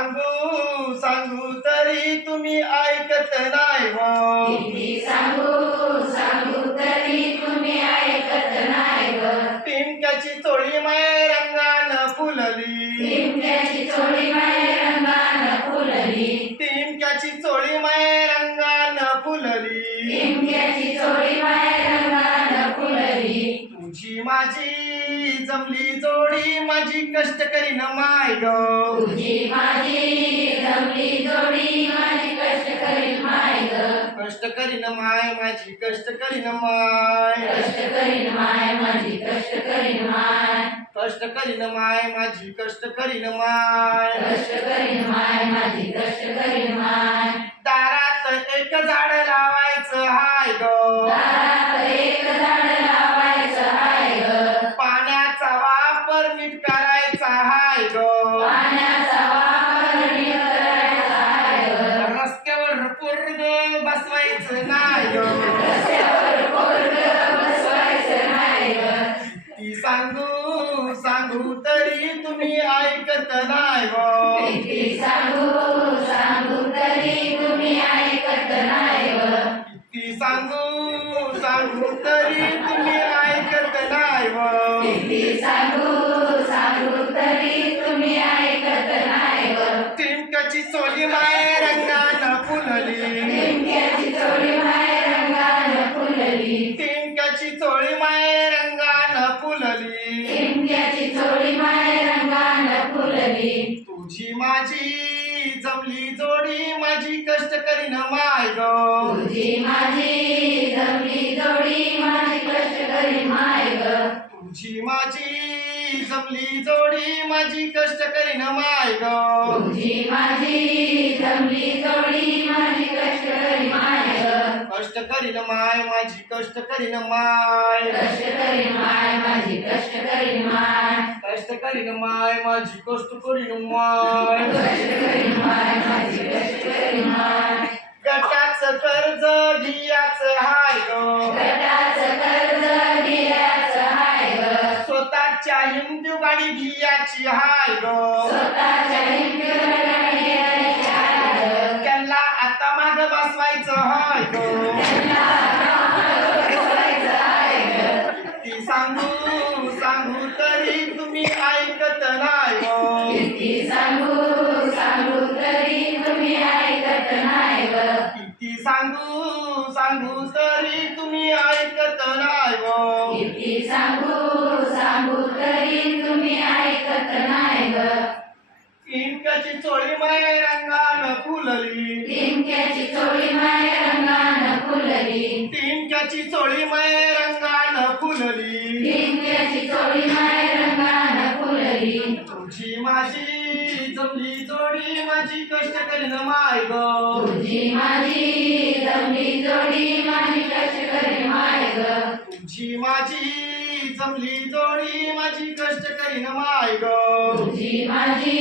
सांगू सांगू तरी तुम्ही ऐकत नाही हो. सांगू सांगू तरी तुम्ही ऐकत नाही ग टिमक्याची चोळी माय रंगानं फुलली. लिमक्याची चोळी माय रंगानं फुलली. टिमक्याची चोळी माय रंगानं फुलली. लिमक्याची चोळी माय रंगानं फुलली. तुझी माझी जमली जोडी माझी कष्ट करीन माय ग तुझी माझी जमली जोडी माझी कष्ट करीन माय ग कष्ट करीन माय माझी कष्ट करीन माय कष्ट करीन माय माझी कष्ट करीन माय कष्ट करीन माय माझी कष्ट करीन माय कष्ट करीन माय माझी कष्ट करीन माय दारात एक झाड लावायचं हाय ग दारात एक झाड करायचा हाय ग. रस्त्यावर पूर्ग बसवायचं नाही ती सांगू सांगू तरी तुम्ही ऐकत नाही ग. किती सांगू सांगू तरी तुम्ही ऐकत नाही ग. ती सांगू सांगू तरी तुम्ही ऐकत नाही चोळी माय रंगानं फुलली. तुझी माझी जमली जोडी माझी कष्ट करीन माय ग. तुझी माझी जमली जोडी माझी कष्ट करी माय ग. तुझी माझी जमली जोडी माझी कष्ट करीन माय ग. तुझी माझी जमली जोडी माझी कष्ट करी माय ग. कष्ट करीन माय माझी कष्ट करीन माय कष्ट माय करीन माय माझी कष्ट करीन माय. कष्ट कर्ज घियाचं हाय ग. गटाचं कर्ज दिल्याचं स्वतःच्या गाडी घियाची हाय ग. सांगू सांगू तरी तुम्ही ऐकत नाही ग किती सांगू सांगू तरी तुम्ही ऐकत नाही किती सांगू सांगू तरी तुम्ही ऐकत नाही ग पिंकाची चोळी माय रंगानं फुलली. लिमक्याची चोळी माय रंगानं फुलली. टिमक्याची चोळी माय रंगानं फुलली. लिमक्याची चोळी माय फुलली तुझी माझी जमली जोडी माझी कष्ट करीन माय ग. तुझी माझी जमली जोडी माझी कष्ट करी माय ग. तुझी माझी जमली जोडी माझी कष्ट करीन माय ग. तुझी माझी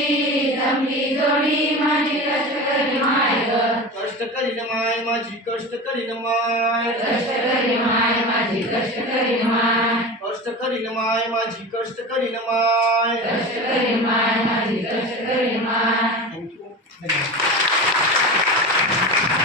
जमली जोडी माझी कष्ट करी माय ग. कष्ट करीन माय माझी कष्ट करीन माय. कष्ट करी माय माझी कष्ट करी माय. कष्ट करीन माय माझी कष्ट करीन माय कष्ट करी माय माझी कष्ट करी माय थँक्यू